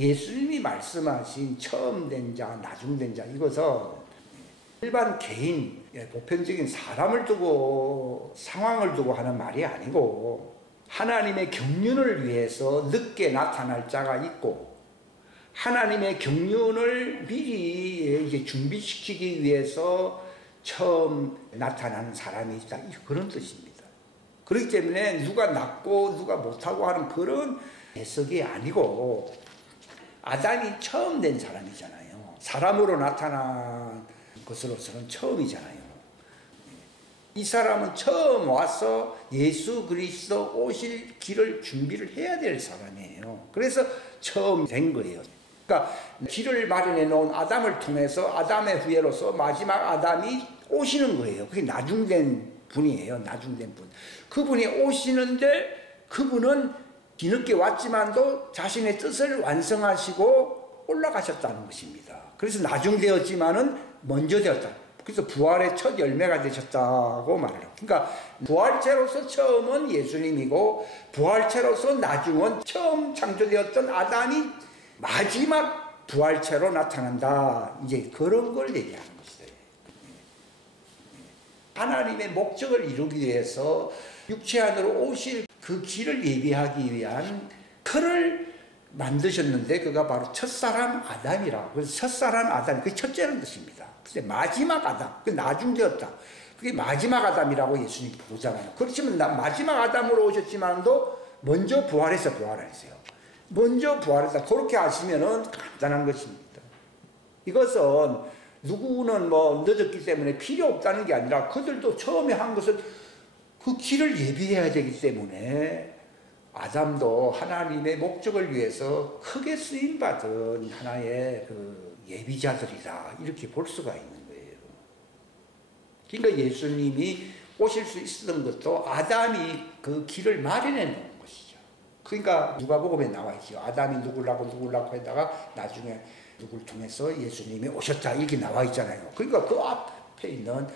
예수님이 말씀하신 처음 된 자, 나중 된 자, 이것은 일반 개인, 보편적인 사람을 두고 상황을 두고 하는 말이 아니고 하나님의 경륜을 위해서 늦게 나타날 자가 있고 하나님의 경륜을 미리 이제 준비시키기 위해서 처음 나타나는 사람이 있다. 그런 뜻입니다. 그렇기 때문에 누가 낫고 누가 못하고 하는 그런 해석이 아니고 아담이 처음 된 사람이잖아요. 사람으로 나타난 것으로서는 처음이잖아요. 이 사람은 처음 와서 예수 그리스도 오실 길을 준비를 해야 될 사람이에요. 그래서 처음 된 거예요. 그러니까 길을 마련해 놓은 아담을 통해서 아담의 후예로서 마지막 아담이 오시는 거예요. 그게 나중된 분이에요. 나중된 분. 그분이 오시는데 그분은 뒤늦게 왔지만도 자신의 뜻을 완성하시고 올라가셨다는 것입니다. 그래서 나중되었지만은 먼저 되었다. 그래서 부활의 첫 열매가 되셨다고 말해요. 그러니까 부활체로서 처음은 예수님이고 부활체로서 나중은 처음 창조되었던 아담이 마지막 부활체로 나타난다. 이제 그런 걸 얘기하는 것이에요. 하나님의 목적을 이루기 위해서 육체 안으로 오실 그 길을 예비하기 위한 그를 만드셨는데 그가 바로 첫사람 아담이라고. 그래서 첫사람 아담, 그게 첫째라는 뜻입니다. 근데 마지막 아담, 그 나중되었다. 그게 마지막 아담이라고 예수님이 부르잖아요. 그렇지만 마지막 아담으로 오셨지만도 먼저 부활해서 부활하세요. 먼저 부활했다. 그렇게 하시면은 간단한 것입니다. 이것은 누구는 뭐 늦었기 때문에 필요 없다는 게 아니라 그들도 처음에 한 것은 그 길을 예비해야 되기 때문에 아담도 하나님의 목적을 위해서 크게 쓰임받은 하나의 그 예비자들이다. 이렇게 볼 수가 있는 거예요. 그러니까 예수님이 오실 수 있었던 것도 아담이 그 길을 마련해 놓은 것이죠. 그러니까 누가복음에 나와 있죠. 아담이 누구라고 하다가 나중에 누구를 통해서 예수님이 오셨다 이렇게 나와 있잖아요. 그러니까 그 앞에 있는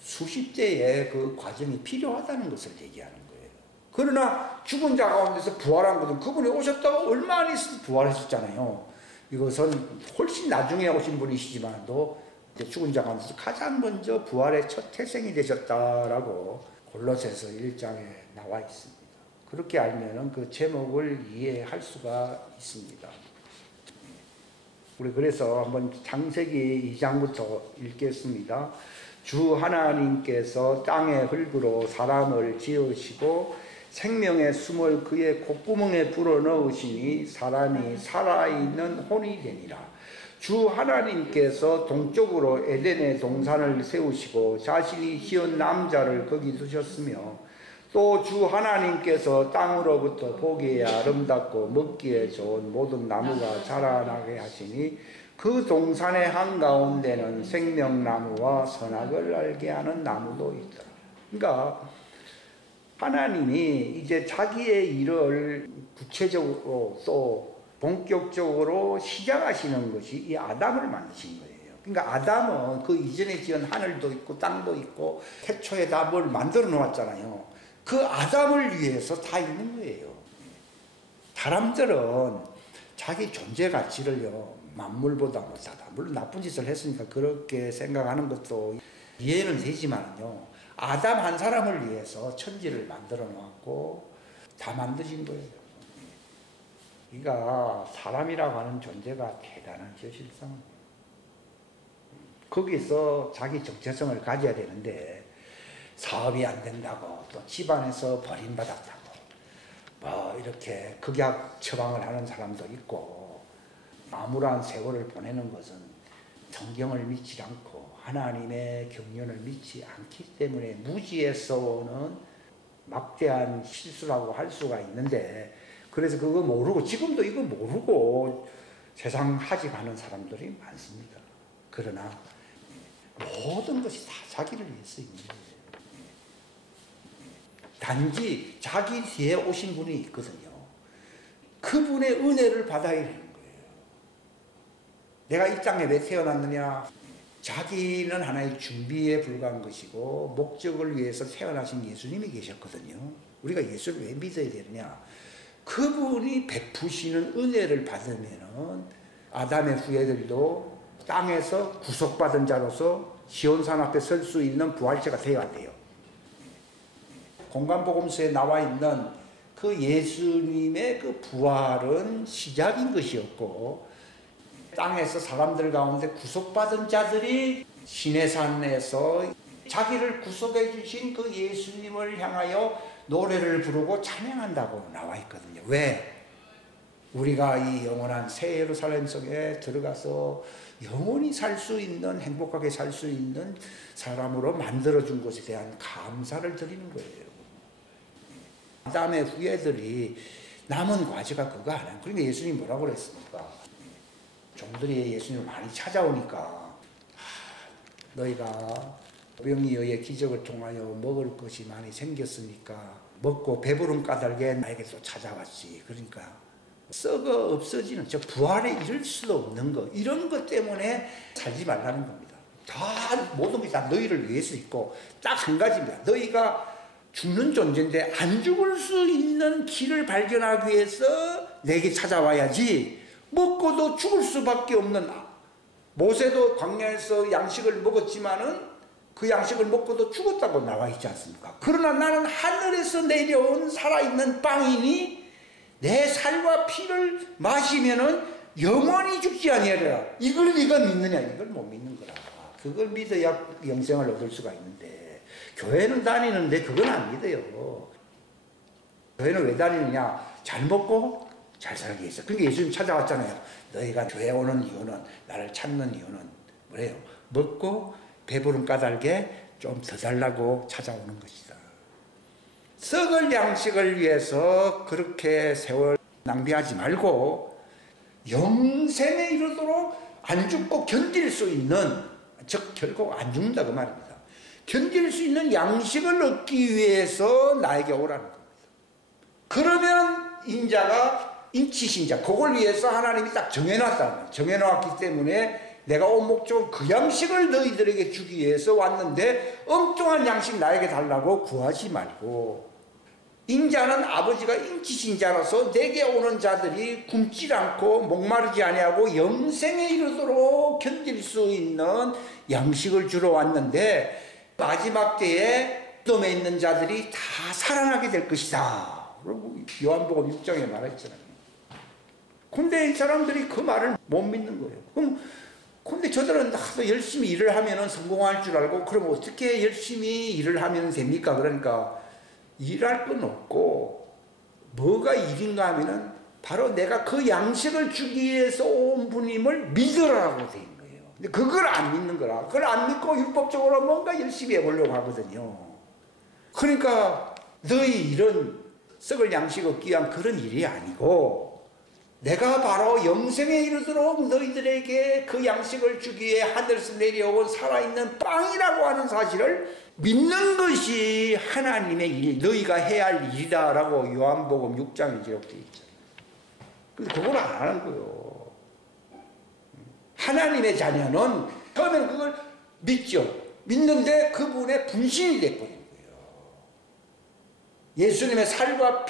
수십 대의 그 과정이 필요하다는 것을 얘기하는 거예요. 그러나 죽은 자 가운데서 부활한 것은 그분이 오셨다가 얼마 안 있어서 부활하셨잖아요. 이것은 훨씬 나중에 오신 분이시지만도 죽은 자 가운데서 가장 먼저 부활의 첫 태생이 되셨다라고 골로새서 1장에 나와 있습니다. 그렇게 알면은 그 제목을 이해할 수가 있습니다. 우리 그래서 한번 창세기 2장부터 읽겠습니다. 주 하나님께서 땅의 흙으로 사람을 지으시고 생명의 숨을 그의 콧구멍에 불어넣으시니 사람이 살아있는 혼이 되니라. 주 하나님께서 동쪽으로 에덴의 동산을 세우시고 자신이 지은 남자를 거기 두셨으며 또 주 하나님께서 땅으로부터 보기에 아름답고 먹기에 좋은 모든 나무가 자라나게 하시니 그 동산의 한가운데는 생명나무와 선악을 알게 하는 나무도 있더라. 그러니까 하나님이 이제 자기의 일을 구체적으로 또 본격적으로 시작하시는 것이 이 아담을 만드신 거예요. 그러니까 아담은 그 이전에 지은 하늘도 있고 땅도 있고 태초에 다 뭘 만들어 놓았잖아요. 그 아담을 위해서 다 있는 거예요. 사람들은 자기 존재 가치를요 만물보다 못하다. 물론 나쁜 짓을 했으니까 그렇게 생각하는 것도 이해는 되지만요. 아담 한 사람을 위해서 천지를 만들어 놓았고 다 만드신 거예요. 그러니까 사람이라고 하는 존재가 대단한 실상은 거기서 자기 정체성을 가져야 되는데 사업이 안 된다고 또 집안에서 버림받았다고 뭐 이렇게 극약 처방을 하는 사람도 있고 암울한 세월을 보내는 것은 성경을 믿지 않고 하나님의 경륜을 믿지 않기 때문에 무지에서 오는 막대한 실수라고 할 수가 있는데 그래서 그거 모르고 지금도 이거 모르고 세상 하직하는 사람들이 많습니다. 그러나 모든 것이 다 자기를 위해서 있는 거예요. 단지 자기 뒤에 오신 분이 있거든요. 그분의 은혜를 받아야 되는 거예요. 내가 이 땅에 왜 태어났느냐? 자기는 하나의 준비에 불과한 것이고 목적을 위해서 태어나신 예수님이 계셨거든요. 우리가 예수를 왜 믿어야 되느냐? 그분이 베푸시는 은혜를 받으면은 아담의 후예들도 땅에서 구속받은 자로서 시온산 앞에 설 수 있는 부활체가 되어야 돼요. 공간복음서에 나와 있는 그 예수님의 그 부활은 시작인 것이었고, 땅에서 사람들 가운데 구속받은 자들이 시내산에서 자기를 구속해 주신 그 예수님을 향하여 노래를 부르고 찬양한다고 나와 있거든요. 왜? 우리가 이 영원한 새 예루살렘 속에 들어가서 영원히 살 수 있는, 행복하게 살 수 있는 사람으로 만들어준 것에 대한 감사를 드리는 거예요. 아담의 후예들이 남은 과제가 그거 아니에요. 그러니까 예수님이 뭐라고 그랬습니까? 종들이 예수님을 많이 찾아오니까 너희가 오병이어의 기적을 통하여 먹을 것이 많이 생겼으니까 먹고 배부름 까닭에 나에게 또 찾아왔지. 그러니까 썩어 없어지는, 저 부활에 이를 수도 없는 것, 이런 것 때문에 살지 말라는 겁니다. 다 모든 것이 다 너희를 위해서 있고 딱 한 가지입니다. 너희가 죽는 존재인데 안 죽을 수 있는 길을 발견하기 위해서 내게 찾아와야지. 먹고도 죽을 수밖에 없는, 모세도 광야에서 양식을 먹었지만은 그 양식을 먹고도 죽었다고 나와 있지 않습니까? 그러나 나는 하늘에서 내려온 살아있는 빵이니 내 살과 피를 마시면은 영원히 죽지 아니하리라. 이걸 네가 믿느냐? 이걸 못 믿는 거라. 그걸 믿어야 영생을 얻을 수가 있는데, 교회는 다니는데 그건 안 믿어요. 교회는 왜 다니느냐? 잘 먹고 잘 살기 위해서. 그러니까 예수님 찾아왔잖아요. 너희가 교회 오는 이유는, 나를 찾는 이유는 뭐래요? 먹고 배부름 까닭에 좀 더 달라고 찾아오는 것이다. 썩을 양식을 위해서 그렇게 세월 낭비하지 말고 영생에 이르도록 안 죽고 견딜 수 있는, 즉 결국 안 죽는다 그 말입니다. 견딜 수 있는 양식을 얻기 위해서 나에게 오라는 겁니다. 그러면 인자가 인치신자, 그걸 위해서 하나님이 딱 정해놨다는 거예요. 정해놓았기 때문에 내가 온 목적은 그 양식을 너희들에게 주기 위해서 왔는데 엉뚱한 양식 나에게 달라고 구하지 말고, 인자는 아버지가 인치신 자라서 내게 오는 자들이 굶지 않고 목마르지 아니하고 영생에 이르도록 견딜 수 있는 양식을 주러 왔는데 마지막 때에 무덤에 있는 자들이 다 살아나게 될 것이다. 그리고 요한복음 6장에 말했잖아요. 근데 이 사람들이 그 말을 못 믿는 거예요. 근데 저들은 하도 열심히 일을 하면 성공할 줄 알고, 그럼 어떻게 열심히 일을 하면 됩니까? 그러니까 일할 건 없고, 뭐가 일인가 하면은 바로 내가 그 양식을 주기 위해서 온 분임을 믿으라고 돼 있는 거예요. 근데 그걸 안 믿는 거라. 그걸 안 믿고 율법적으로 뭔가 열심히 해보려고 하거든요. 그러니까 너희 이런 썩을 양식 얻기 위한 그런 일이 아니고, 내가 바로 영생에 이르도록 너희들에게 그 양식을 주기 위해 하늘에서 내려온 살아있는 빵이라고 하는 사실을 믿는 것이 하나님의 일, 너희가 해야 할 일이다 라고 요한복음 6장에 기록되어 있잖아요. 근데 그걸 안 하는 거예요. 하나님의 자녀는 처음에는 그걸 믿죠. 믿는데 그분의 분신이 돼버린 거예요. 예수님의 살과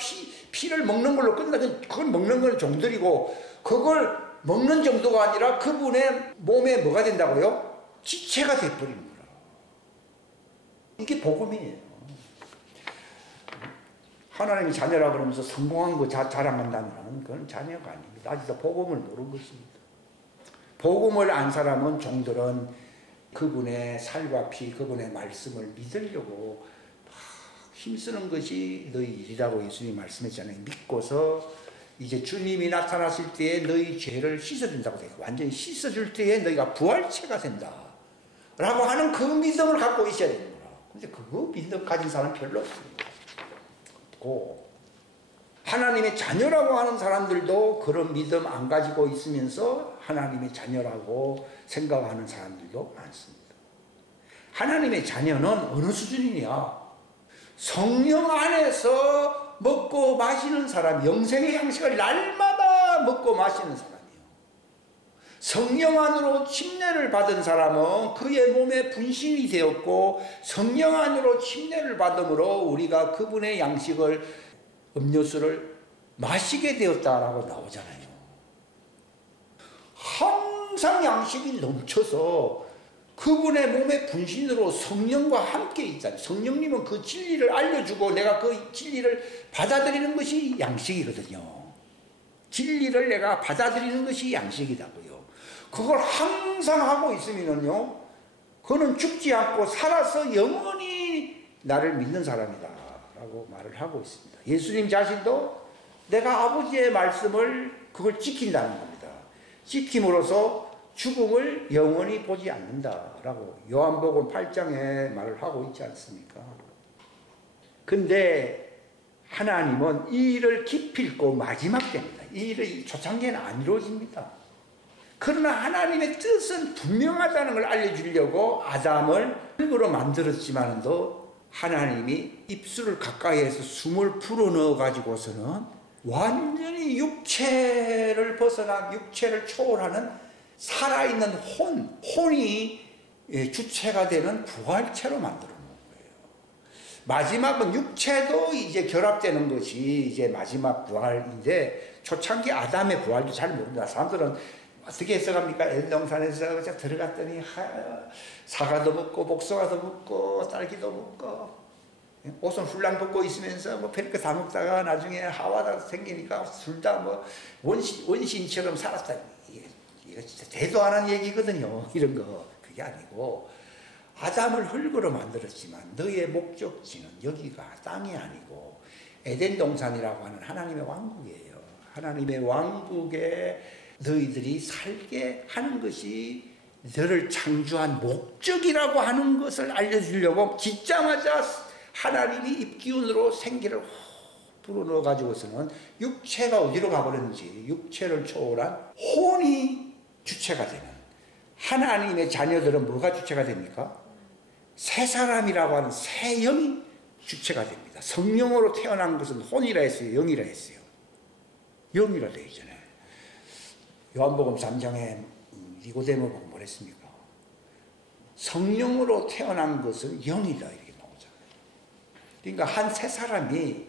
피를 먹는 걸로 끝나든, 그걸 먹는 건 종들이고, 그걸 먹는 정도가 아니라 그분의 몸에 뭐가 된다고요? 지체가 돼버리는 거라. 이게 복음이에요. 하나님이 자녀라 그러면서 성공한 거 자랑한다면 그건 자녀가 아닙니다. 아직도 복음을 모르는 것입니다. 복음을 안 사람은, 종들은 그분의 살과 피, 그분의 말씀을 믿으려고 힘쓰는 것이 너희 일이라고 예수님이 말씀했잖아요. 믿고서 이제 주님이 나타나실 때에 너희 죄를 씻어준다고 돼요. 완전히 씻어줄 때에 너희가 부활체가 된다 라고 하는 그 믿음을 갖고 있어야 되는 거라. 근데 그거 믿음 가진 사람은 별로 없습니다. 없고, 하나님의 자녀라고 하는 사람들도 그런 믿음 안 가지고 있으면서 하나님의 자녀라고 생각하는 사람들도 많습니다. 하나님의 자녀는 어느 수준이냐? 성령 안에서 먹고 마시는 사람, 영생의 양식을 날마다 먹고 마시는 사람이에요. 성령 안으로 침례를 받은 사람은 그의 몸에 분신이 되었고, 성령 안으로 침례를 받음으로 우리가 그분의 양식을, 음료수를 마시게 되었다라고 나오잖아요. 항상 양식이 넘쳐서 그분의 몸의 분신으로 성령과 함께 있다. 성령님은 그 진리를 알려주고 내가 그 진리를 받아들이는 것이 양식이거든요. 진리를 내가 받아들이는 것이 양식이라고요. 그걸 항상 하고 있으면요, 그는 죽지 않고 살아서 영원히 나를 믿는 사람이다 라고 말을 하고 있습니다. 예수님 자신도 내가 아버지의 말씀을 그걸 지킨다는 겁니다. 지킴으로써 죽음을 영원히 보지 않는다라고 요한복음 8장에 말을 하고 있지 않습니까? 근데 하나님은 이 일을 기필코 마지막 때입니다. 이 일이 초창기에는 안 이루어집니다. 그러나 하나님의 뜻은 분명하다는 걸 알려주려고 아담을 흙으로 만들었지만도 하나님이 입술을 가까이해서 숨을 불어넣어 가지고서는 완전히 육체를 벗어난, 육체를 초월하는 살아있는 혼이 주체가 되는 부활체로 만들어 놓은 거예요. 마지막은 육체도 이제 결합되는 것이 이제 마지막 부활인데, 초창기 아담의 부활도 잘 모릅니다. 사람들은 어떻게 해석합니까? 에덴동산에서 들어갔더니 사과도 먹고 복숭아도 먹고 딸기도 먹고 옷은 훌랑 벗고 있으면서 뭐 별거 다 먹다가 나중에 하와가 생기니까 둘 다 뭐 원신처럼 살았다. 이거 진짜 대도 안 한 얘기거든요. 이런 거. 그게 아니고 아담을 흙으로 만들었지만 너의 목적지는 여기가 땅이 아니고 에덴 동산이라고 하는 하나님의 왕국이에요. 하나님의 왕국에 너희들이 살게 하는 것이 너를 창조한 목적이라고 하는 것을 알려주려고 짓자마자 하나님이 입기운으로 생기를 불어넣어 가지고서는 육체가 어디로 가버렸는지 육체를 초월한 혼이 주체가 되는, 하나님의 자녀들은 뭐가 주체가 됩니까? 새 사람이라고 하는 새 영이 주체가 됩니다. 성령으로 태어난 것은 혼이라 했어요? 영이라 했어요? 영이라 되어 있잖아요. 요한복음 3장에 니고데모 보고 뭐랬습니까? 성령으로 태어난 것은 영이다 이렇게 나오잖아요. 그러니까 한 새 사람이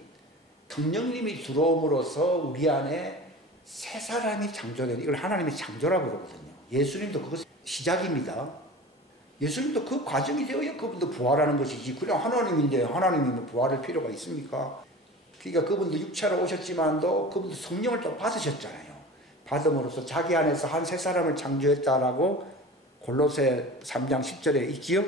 성령님이 들어옴으로써 우리 안에 새 사람이 창조되는, 이걸 하나님의 창조라고 그러거든요. 예수님도 그것이 시작입니다. 예수님도 그 과정이 되어야 그분도 부활하는 것이지, 그냥 하나님인데 하나님이 뭐 부활할 필요가 있습니까? 그러니까 그분도 육체로 오셨지만도 그분도 성령을 또 받으셨잖아요. 받음으로써 자기 안에서 한 새 사람을 창조했다라고 골로새 3장 10절에 있지요.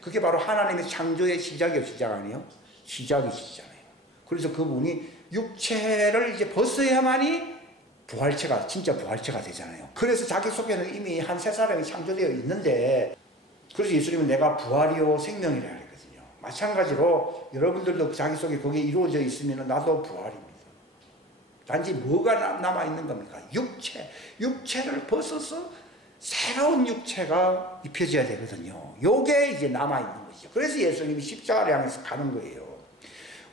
그게 바로 하나님의 창조의 시작이요, 시작 아니에요? 시작이시잖아요. 그래서 그분이 육체를 이제 벗어야만이 부활체가, 진짜 부활체가 되잖아요. 그래서 자기 속에는 이미 한 새 사람이 창조되어 있는데, 그래서 예수님은 내가 부활이요 생명이라 그랬거든요. 마찬가지로 여러분들도 자기 속에 그게 이루어져 있으면 나도 부활입니다. 단지 뭐가 남아있는 겁니까? 육체를 벗어서 새로운 육체가 입혀져야 되거든요. 요게 이제 남아있는 것이죠. 그래서 예수님이 십자가를 향해서 가는 거예요.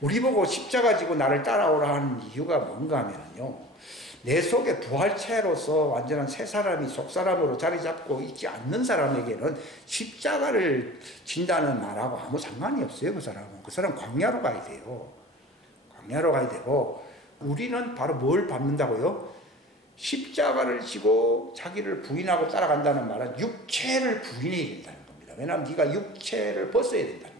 우리 보고 십자가 지고 나를 따라오라 하는 이유가 뭔가 하면요, 내 속에 부활체로서 완전한 새 사람이 속사람으로 자리 잡고 있지 않는 사람에게는 십자가를 진다는 말하고 아무 상관이 없어요. 그 사람은. 그 사람 광야로 가야 돼요. 광야로 가야 되고, 우리는 바로 뭘 받는다고요? 십자가를 지고 자기를 부인하고 따라간다는 말은 육체를 부인해야 된다는 겁니다. 왜냐하면 네가 육체를 벗어야 된다는 겁니다.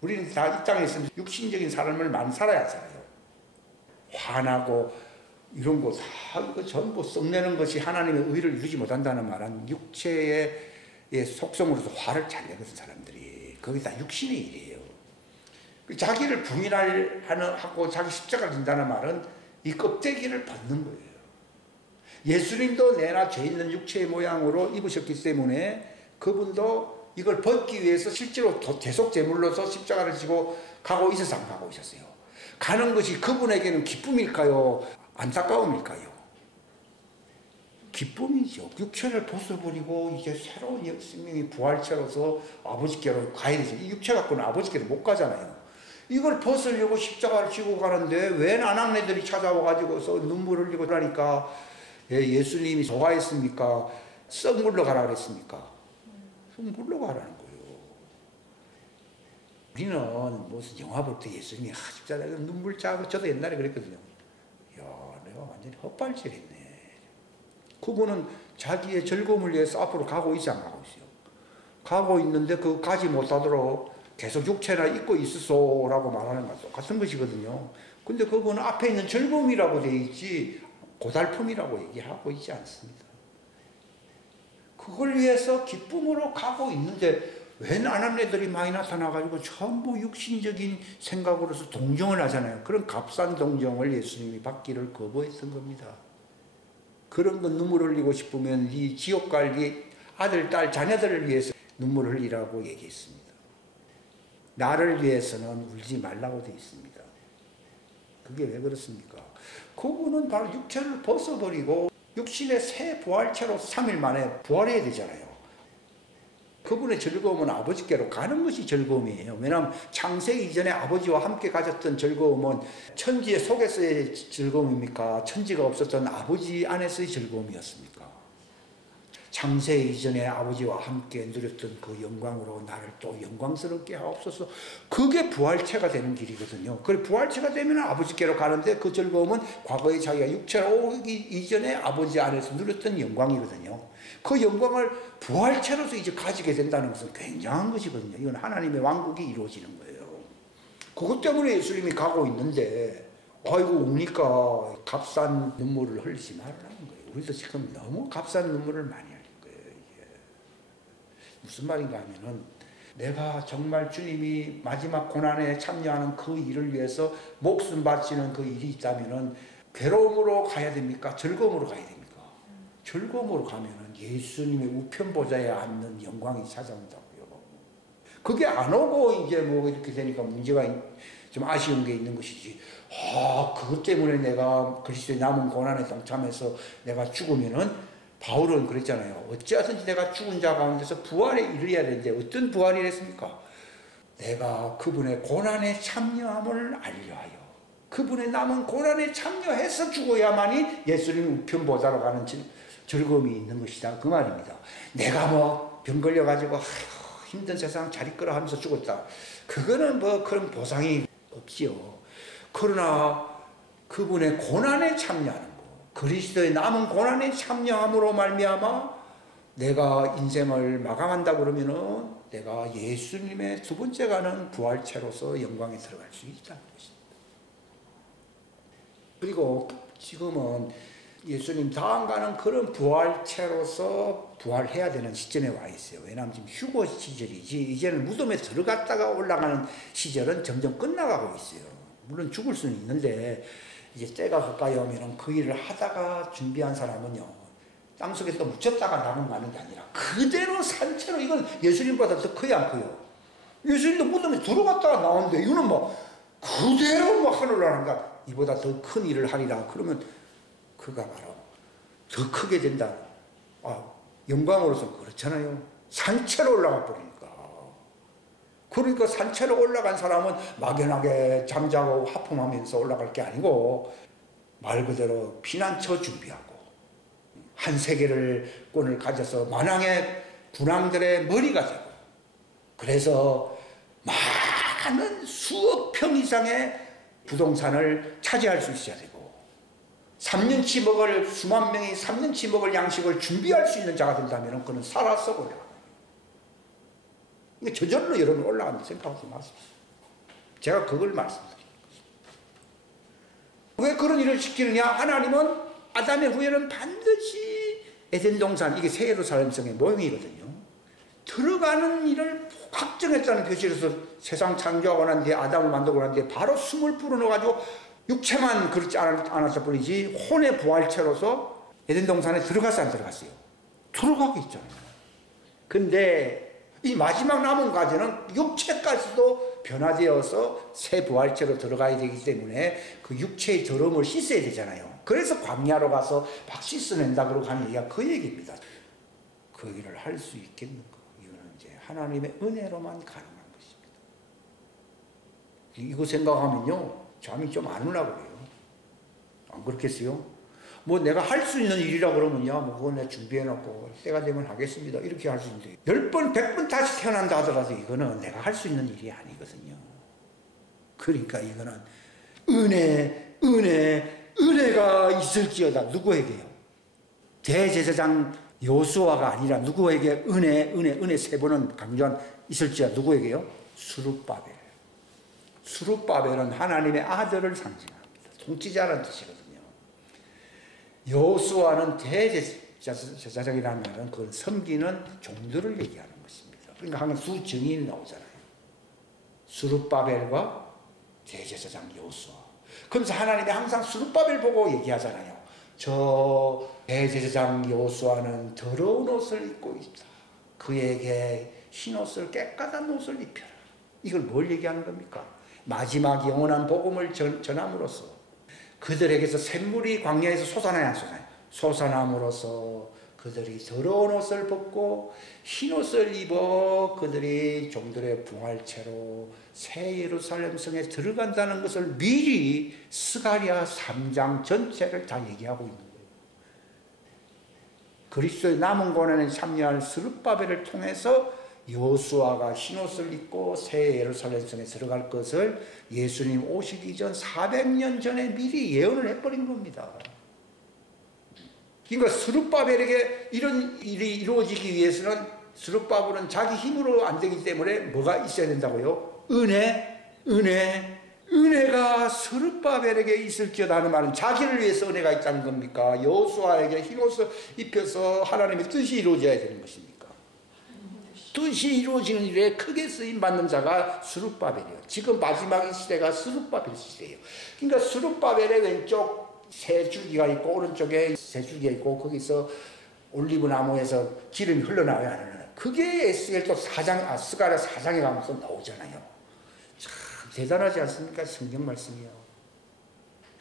우리는 다 이 땅에 있으면 육신적인 삶을 많이 살아야 하잖아요. 화나고 이런 거 다 이거 전부 썩내는 것이 하나님의 의를 이루지 못한다는 말은 육체의 속성으로서 화를 잘 내거든 사람들이. 그게 다 육신의 일이에요. 자기를 부인하고 자기 십자가를 진다는 말은 이 껍데기를 벗는 거예요. 예수님도 내나 죄 있는 육체의 모양으로 입으셨기 때문에 그분도 이걸 벗기 위해서 실제로 대속 제물로서 십자가를 지고 가고 있어서 안 가고 있었어요. 가는 것이 그분에게는 기쁨일까요? 안타까움일까요? 기쁨이죠. 육체를 벗어버리고 이제 새로운 생명이 부활체로서 아버지께로 가야 되죠. 이 육체 갖고는 아버지께로 못 가잖아요. 이걸 벗으려고 십자가를 지고 가는데 왜 나낙네들이 찾아와가지고서 눈물을 흘리고 그러니까 예수님이 좋아했습니까? 썩물로 가라 그랬습니까? 썩물로 가라는 거예요. 우리는 무슨 영화 볼 때 예수님이 십자가에 눈물 짜고 저도 옛날에 그랬거든요. 야, 내가 완전히 헛발질했네. 그분은 자기의 즐거움을 위해서 앞으로 가고 있지 안 가고 있어요. 가고 있는데 그 가지 못하도록 계속 육체나 입고 있으소라고 말하는 것도 같은 것이거든요. 근데 그거는 앞에 있는 즐거움이라고 되어 있지 고달픔이라고 얘기하고 있지 않습니다. 그걸 위해서 기쁨으로 가고 있는데 왜 아남네들이 많이 나타나가지고 전부 육신적인 생각으로서 동정을 하잖아요. 그런 값싼 동정을 예수님이 받기를 거부했던 겁니다. 그런 거 눈물 흘리고 싶으면 네 지옥 갈 네 아들, 딸, 자녀들을 위해서 눈물 흘리라고 얘기했습니다. 나를 위해서는 울지 말라고 되어 있습니다. 그게 왜 그렇습니까? 그분은 바로 육체를 벗어버리고 육신의 새 부활체로 3일 만에 부활해야 되잖아요. 그분의 즐거움은 아버지께로 가는 것이 즐거움이에요. 왜냐하면 창세 이전에 아버지와 함께 가졌던 즐거움은 천지의 속에서의 즐거움입니까? 천지가 없었던 아버지 안에서의 즐거움이었습니까? 창세 이전에 아버지와 함께 누렸던 그 영광으로 나를 또 영광스럽게 하옵소서. 그게 부활체가 되는 길이거든요. 그래 부활체가 되면 아버지께로 가는데 그 즐거움은 과거에 자기가 육체로 오기 이전에 아버지 안에서 누렸던 영광이거든요. 그 영광을 부활체로서 이제 가지게 된다는 것은 굉장한 것이거든요. 이건 하나님의 왕국이 이루어지는 거예요. 그것 때문에 예수님이 가고 있는데 아이고 우니까 값싼 눈물을 흘리지 말라는 거예요. 우리도 지금 너무 값싼 눈물을 많이 흘린 거예요. 이게. 무슨 말인가 하면은 내가 정말 주님이 마지막 고난에 참여하는 그 일을 위해서 목숨 바치는 그 일이 있다면은 괴로움으로 가야 됩니까? 즐거움으로 가야 됩니까? 즐거움으로 가면은 예수님의 우편 보좌에 앉는 영광이 찾아온다고요. 그게 안 오고 이제 뭐 이렇게 되니까 문제가 좀 아쉬운 게 있는 것이지. 그것 때문에 내가 그리스도의 남은 고난에 동참해서 내가 죽으면은 바울은 그랬잖아요. 어찌하든지 내가 죽은 자 가운데서 부활에 이르러야 되는데 어떤 부활이 됐습니까? 내가 그분의 고난에 참여함을 알려하여 그분의 남은 고난에 참여해서 죽어야만이 예수님 우편 보좌로 가는 즐거움이 있는 것이다. 그 말입니다. 내가 뭐 병 걸려가지고 힘든 세상 잘 이끌어 하면서 죽었다. 그거는 뭐 그런 보상이 없지요. 그러나 그분의 고난에 참여하는 거, 그리스도의 남은 고난에 참여함으로 말미암아 내가 인생을 마감한다 그러면은 내가 예수님의 두 번째 가는 부활체로서 영광에 들어갈 수 있다는 것입니다. 그리고 지금은 예수님 다음 가는 그런 부활체로서 부활해야 되는 시점에 와 있어요. 왜냐하면 지금 휴거 시절이지 이제는 무덤에 들어갔다가 올라가는 시절은 점점 끝나가고 있어요. 물론 죽을 수는 있는데 이제 때가 가까이 오면 그 일을 하다가 준비한 사람은요 땅속에 또 묻혔다가 남은 가는 게 아니라 그대로 산채로 이건 예수님보다 더 커요 안 커요? 예수님도 무덤에 들어갔다가 나오는데 이거는 뭐 그대로 뭐 하늘로 하는가 이보다 더 큰 일을 하리라 그러면 그가 바로 더 크게 된다. 영광으로서 그렇잖아요. 산채로 올라가 버리니까. 그러니까 산채로 올라간 사람은 막연하게 잠자고 하품하면서 올라갈 게 아니고 말 그대로 피난처 준비하고 한 세계권을 가져서 만왕의 군왕들의 머리가 되고 그래서 많은 수억 평 이상의 부동산을 차지할 수 있어야 되고 3년치 먹을 수만 명이 3년치 먹을 양식을 준비할 수 있는 자가 된다면 그는 살아서 올라가요. 이게 저절로 여러분 올라간다 생각하지 마십시오. 제가 그걸 말씀드립니다. 왜 그런 일을 시키느냐? 하나님은 아담의 후예는 반드시 에덴 동산 이게 새 예루살렘성의 모형이거든요. 들어가는 일을 확정했다는 표시로서 세상 창조하고 난 뒤에 아담을 만들고 난 뒤에 바로 숨을 불어넣어가지고 육체만 그렇지 않았을 뿐이지 혼의 부활체로서 에덴 동산에 들어갔어 안 들어갔어요? 들어가고 있잖아요. 근데 이 마지막 남은 과제는 육체까지도 변화되어서 새 부활체로 들어가야 되기 때문에 그 육체의 더러움을 씻어야 되잖아요. 그래서 광야로 가서 막 씻어낸다 그러고 하는 얘기가 그 얘기입니다. 그 일을 할 수 있겠는가? 이거는 이제 하나님의 은혜로만 가능한 것입니다. 이거 생각하면요 잠이 좀 안 오려고 그래요. 안 그렇겠어요? 뭐 내가 할 수 있는 일이라 그러면요, 뭐 그건 내가 준비해놓고 때가 되면 하겠습니다. 이렇게 할 수 있는데 10번, 100번 다시 태어난다 하더라도 이거는 내가 할 수 있는 일이 아니거든요. 그러니까 이거는 은혜가 있을지어다. 누구에게요? 대제사장 여호수아가 아니라 누구에게 은혜 세 번은 강조한 있을지어다. 누구에게요? 수룹바벨. 수룹바벨은 하나님의 아들을 상징합니다. 통치자라는 뜻이거든요. 여호수아는 대제사장이라는 말은 그건 섬기는 종들을 얘기하는 것입니다. 그러니까 항상 두 증인이 나오잖아요. 수룹바벨과 대제사장 여호수아. 그러면서 하나님이 항상 수룹바벨 보고 얘기하잖아요. 저 대제사장 여호수아는 더러운 옷을 입고 있다. 그에게 흰옷을 깨끗한 옷을 입혀라. 이걸 뭘 얘기하는 겁니까? 마지막 영원한 복음을 전함으로써 그들에게서 샘물이 광야에서 솟아나야 솟아남으로써 그들이 더러운 옷을 벗고 흰옷을 입어 그들이 종들의 부활체로 새 예루살렘 성에 들어간다는 것을 미리 스가랴 3장 전체를 다 얘기하고 있는 거예요. 그리스도의 남은 고난에 참여할 스룹바벨을 통해서 여호수아가 흰옷을 입고 새 예루살렘 성에 들어갈 것을 예수님 오시기 전 400년 전에 미리 예언을 해버린 겁니다. 그러니까 스룹바벨에게 이런 일이 이루어지기 위해서는 스룹바벨은 자기 힘으로 안 되기 때문에 뭐가 있어야 된다고요? 은혜가 스룹바벨에게 있을지어다 하는 말은 자기를 위해서 은혜가 있다는 겁니까? 여호수아에게 흰옷을 입혀서 하나님의 뜻이 이루어져야 되는 것입니까? 뜻이 이루어지는 일에 크게 쓰임받는 자가 스룹바벨이에요. 지금 마지막 시대가 스룹바벨 시대예요. 그러니까 스룹바벨의 왼쪽 세 줄기가 있고 오른쪽에 세 줄기가 있고 거기서 올리브 나무에서 기름이 흘러나와야 하는 그게 에스겔 또 스가랴 4장에 가면서 나오잖아요. 참 대단하지 않습니까? 성경 말씀이요.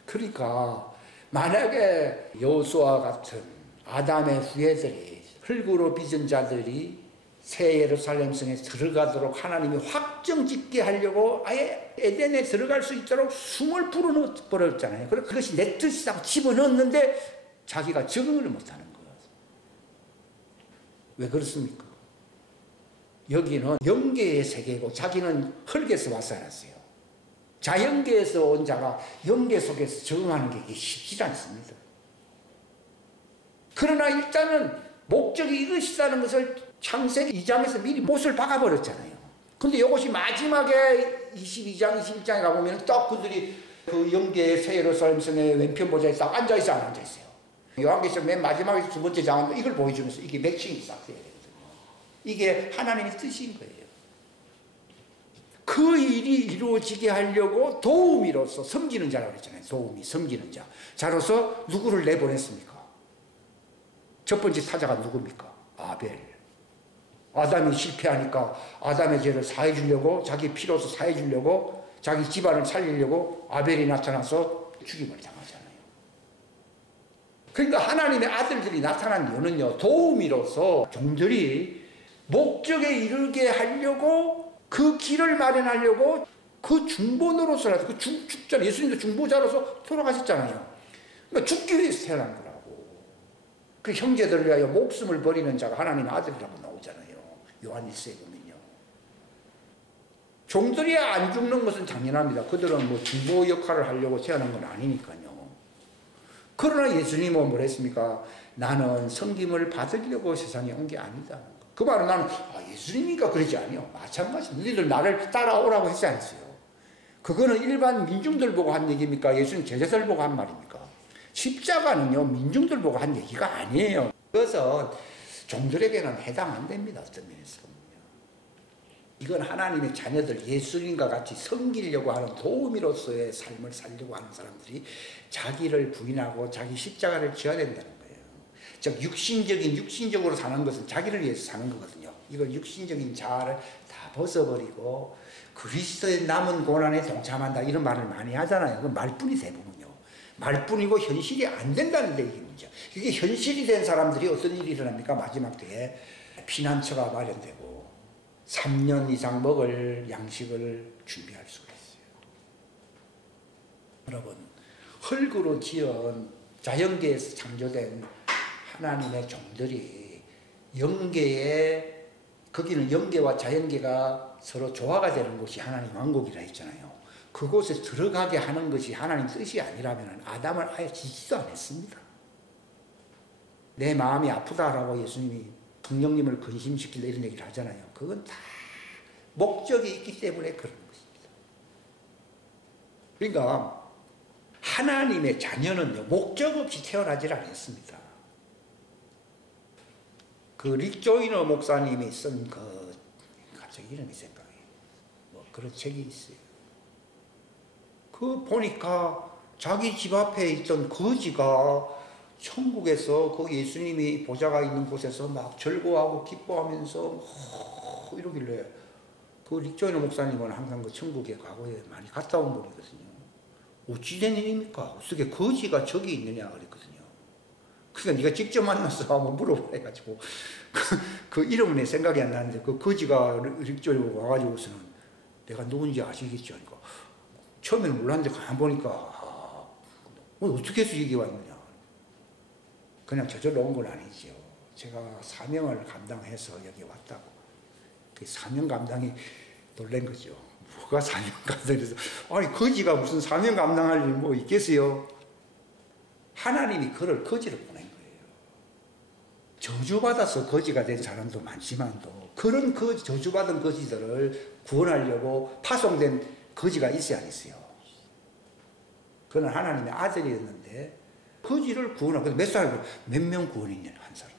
그러니까 만약에 여호수아 같은 아담의 후예들이 흙으로 빚은 자들이 새 예루살렘 성에 들어가도록 하나님이 확정 짓게 하려고 아예 에덴에 들어갈 수 있도록 숨을 불어넣어버렸잖아요. 그것이 내 뜻이라고 집어넣었는데 자기가 적응을 못하는 거예요. 왜 그렇습니까? 여기는 영계의 세계고 자기는 흙에서 와서 살았어요. 자연계에서 온 자가 영계 속에서 적응하는 게 쉽지 않습니다. 그러나 일단은 목적이 이것이라는 것을 창세기 2장에서 미리 못을 박아버렸잖아요. 근데 이것이 마지막에 22장, 21장에 가보면 딱 그들이 그 영계의 새 예루살렘 성의 왼편 보좌에 딱 앉아있어, 안 앉아있어요. 요한계시록 맨 마지막에 두 번째 장은 이걸 보여주면서 이게 매칭이 싹 돼야 되거든요. 이게 하나님의 뜻인 거예요. 그 일이 이루어지게 하려고 도우미로서 섬기는 자라고 그랬잖아요. 도우미, 섬기는 자. 자로서 누구를 내보냈습니까? 첫 번째 타자가 누굽니까? 아벨. 아담이 실패하니까 아담의 죄를 사해주려고 자기 피로서 사해주려고 자기 집안을 살리려고 아벨이 나타나서 죽임을 당하잖아요. 그러니까 하나님의 아들들이 나타난 이유는요, 도우미로서 종들이 목적에 이르게 하려고 그 길을 마련하려고 그 중보노로서라도 그 죽잖아요. 예수님도 중보자로서 돌아가셨잖아요. 그러니까 죽기 위해서 태어난 거라고. 그 형제들을 위하여 목숨을 버리는 자가 하나님의 아들이라고 나오잖아요. 요한일서에 보면요. 종들이 안 죽는 것은 당연합니다. 그들은 뭐 중보 역할을 하려고 태어난 건 아니니까요. 그러나 예수님은 뭐랬습니까? 나는 섬김을 받으려고 세상에 온 게 아니다. 그 말은 나는 예수님이니까 그러지 아니요. 마찬가지. 너희들 나를 따라오라고 했지 않았어요. 그거는 일반 민중들 보고 한 얘기입니까? 예수님 제자들 보고 한 말입니까? 십자가는요, 민중들 보고 한 얘기가 아니에요. 그것은 종들에게는 해당 안 됩니다. 어떤 면에서 보면요. 이건 하나님의 자녀들, 예수님과 같이 섬기려고 하는 도우미로서의 삶을 살려고 하는 사람들이 자기를 부인하고 자기 십자가를 져야 된다는 거예요. 즉 육신적으로 사는 것은 자기를 위해서 사는 거거든요. 이걸 육신적인 자아를 다 벗어버리고 그리스도의 남은 고난에 동참한다 이런 말을 많이 하잖아요. 그 말뿐이 대부분요. 말뿐이고 현실이 안 된다는 데 이게 문제. 이게 현실이 된 사람들이 어떤 일이 일어납니까? 마지막 때에 피난처가 마련되고 3년 이상 먹을 양식을 준비할 수가 있어요. 여러분, 흙으로 지은 자연계에서 창조된 하나님의 종들이 영계에, 거기는 영계와 자연계가 서로 조화가 되는 곳이 하나님 왕국이라 했잖아요. 그곳에 들어가게 하는 것이 하나님 뜻이 아니라면 아담을 아예 지지도 않았습니다. 내 마음이 아프다라고 예수님이 성령님을 근심시키려 이런 얘기를 하잖아요. 그건 다 목적이 있기 때문에 그런 것입니다. 그러니까 하나님의 자녀는요, 목적 없이 태어나질 않았습니다. 그 릭 조이너 목사님이 쓴 갑자기 이름이 생각해요. 뭐 그런 책이 있어요. 그 보니까 자기 집 앞에 있던 거지가 천국에서 그 예수님이 보좌가 있는 곳에서 막 절거하고 기뻐하면서 이러길래, 그 릭 조이너 목사님은 항상 그 천국에 과거에 많이 갔다 온 분이거든요. 어찌된 일입니까? 어떻게 거지가 저기 있느냐 그랬거든요. 그러니까 네가 직접 만나서 한번 물어보라 해가지고 그 이름은 내 생각이 안 나는데, 그 거지가 릭 조이너 와가지고서는 내가 누군지 아시겠죠? 그러니까 처음에는 몰랐는데 가만 보니까 어떻게 해서 여기 왔느냐. 그냥 저절로 온 건 아니죠. 제가 사명을 감당해서 여기 왔다고. 그 사명 감당이 놀란 거죠. 뭐가 사명 감당해서, 아니 거지가 무슨 사명 감당할 일이 뭐 있겠어요? 하나님이 그를 거지를 보낸 거예요. 저주받아서 거지가 된 사람도 많지만도 그런 그 저주받은 거지들을 구원하려고 파송된 거지가 있어야 안 있어요. 그는 하나님의 아들이었는데 거지를 구원하고, 몇 사람, 몇 명 구원했냐, 한 사람.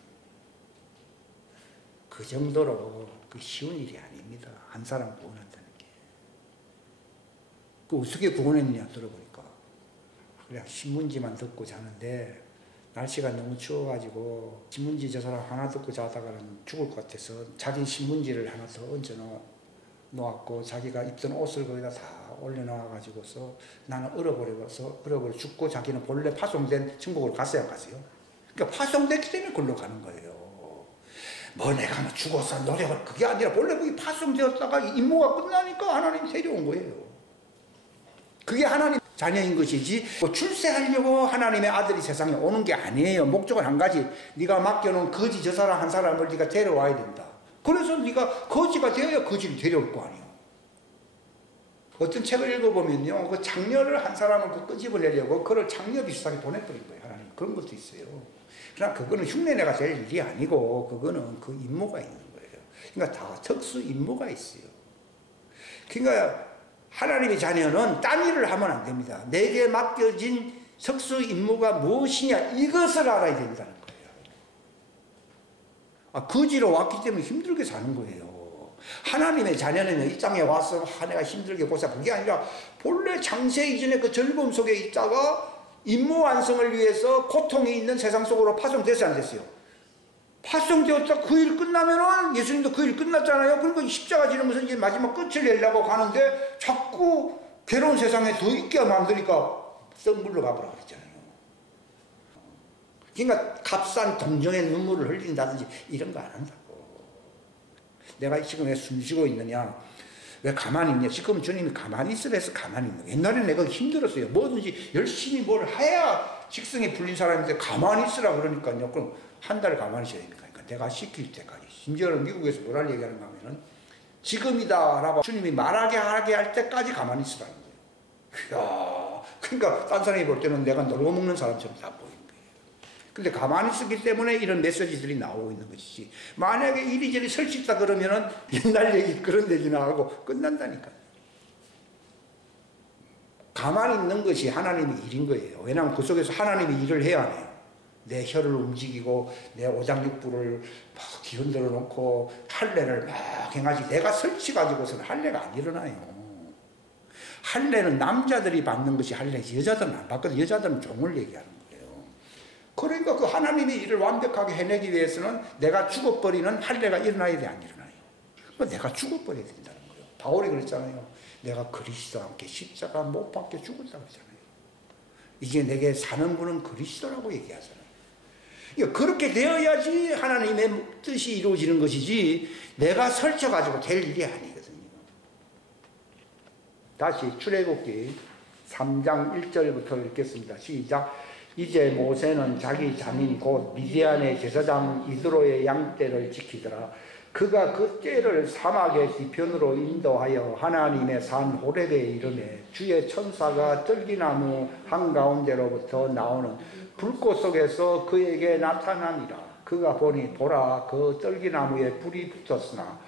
그 정도로 그 쉬운 일이 아닙니다. 한 사람 구원한다는 게. 그 어떻게 구원했느냐 들어보니까, 그냥 신문지만 듣고 자는데 날씨가 너무 추워가지고 신문지 저 사람 하나 듣고 자다가는 죽을 것 같아서 자기 신문지를 하나 더 얹어 놓았고, 자기가 입던 옷을 거기다 다 올려놔가지고서 나는 얼어버려 죽고, 자기는 본래 파송된 천국으로 갔어야 안 갔어요. 그러니까 파송됐기 때문에 걸로 가는 거예요. 뭐 내가 뭐 죽어서 노력을, 그게 아니라 본래 거기 파송되었다가 임무가 끝나니까 하나님이 데려온 거예요. 그게 하나님 자녀인 것이지, 뭐 출세하려고 하나님의 아들이 세상에 오는 게 아니에요. 목적은 한 가지, 네가 맡겨놓은 거지 저 사람 한 사람을 네가 데려와야 된다. 그래서 네가 거지가 되어야 거지를 데려올 거 아니에요. 어떤 책을 읽어보면요, 그 장녀를 한 사람을 그 끄집어내려고 그를 장녀 비슷하게 보내버린 거예요. 하나님. 그런 것도 있어요. 그러나 그거는 흉내내가 될 일이 아니고, 그거는 그 임무가 있는 거예요. 그러니까 다 특수 임무가 있어요. 그러니까 하나님의 자녀는 딴 일을 하면 안 됩니다. 내게 맡겨진 특수 임무가 무엇이냐, 이것을 알아야 된다는 거예요. 거지로 왔기 때문에 힘들게 사는 거예요. 하나님의 자녀는 이 땅에 와서 내가 힘들게 고생, 그게 아니라 본래 창세 이전에 그 즐거움 속에 있다가 임무 완성을 위해서 고통이 있는 세상 속으로 파송됐어요, 안 됐어요? 파송되었다 그 일 끝나면은, 예수님도 그 일 끝났잖아요. 그러니까 십자가 지는 것은 이제 마지막 끝을 내려고 가는데 자꾸 괴로운 세상에 더 있게 만드니까 썩 물러가버려 그랬잖아요. 그러니까 값싼 동정의 눈물을 흘린다든지 이런 거 안 한다고. 내가 지금 왜 숨쉬고 있느냐, 왜 가만히 있냐, 지금 주님이 가만히 있으라 해서 가만히 있는 거예요. 옛날에는 내가 힘들었어요. 뭐든지 열심히 뭘 해야 직성이 풀린 사람인데 가만히 있으라 그러니까요. 그럼 한 달 가만히 있어야 됩니까? 그러니까 내가 시킬 때까지. 심지어는 미국에서 뭐라 얘기하는가 하면은 지금이다 라고 주님이 말하게 하게 할 때까지 가만히 있으라는 거예요. 이야, 그러니까 딴 사람이 볼 때는 내가 놀고먹는 사람처럼 다 보이는 거예요. 근데 가만히 있었기 때문에 이런 메시지들이 나오고 있는 것이지, 만약에 이리저리 설치다 그러면은 옛날 얘기 그런 얘기나 하고 끝난다니까. 가만히 있는 것이 하나님의 일인 거예요. 왜냐하면 그 속에서 하나님이 일을 해야 해요. 내 혀를 움직이고 내 오장육부를 막 기운들어 놓고 할례를 막 행하지, 내가 설치 가지고서는 할례가 안 일어나요. 할례는 남자들이 받는 것이 할례지 여자들은 안 받거든. 여자들은 종을 얘기하는 거예요. 그러니까 그 하나님의 일을 완벽하게 해내기 위해서는 내가 죽어버리는 할례가 일어나야 돼, 안 일어나요? 내가 죽어버려야 된다는 거예요. 바울이 그랬잖아요. 내가 그리스도와 함께 십자가 못 박혀 죽었다고 했잖아요. 이제 내게 사는 분은 그리스도라고 얘기하잖아요. 그러니까 그렇게 되어야지 하나님의 뜻이 이루어지는 것이지, 내가 설쳐가지고 될 일이 아니거든요. 다시 출애굽기 3장 1절부터 읽겠습니다. 시작. 이제 모세는 자기 장인 곧 미디안의 제사장 이드로의 양떼를 지키더라. 그가 그 떼를 사막의 뒤편으로 인도하여 하나님의 산 호렙에 이르매 주의 천사가 떨기나무 한가운데로부터 나오는 불꽃 속에서 그에게 나타나니라. 그가 보니 보라 그 떨기나무에 불이 붙었으나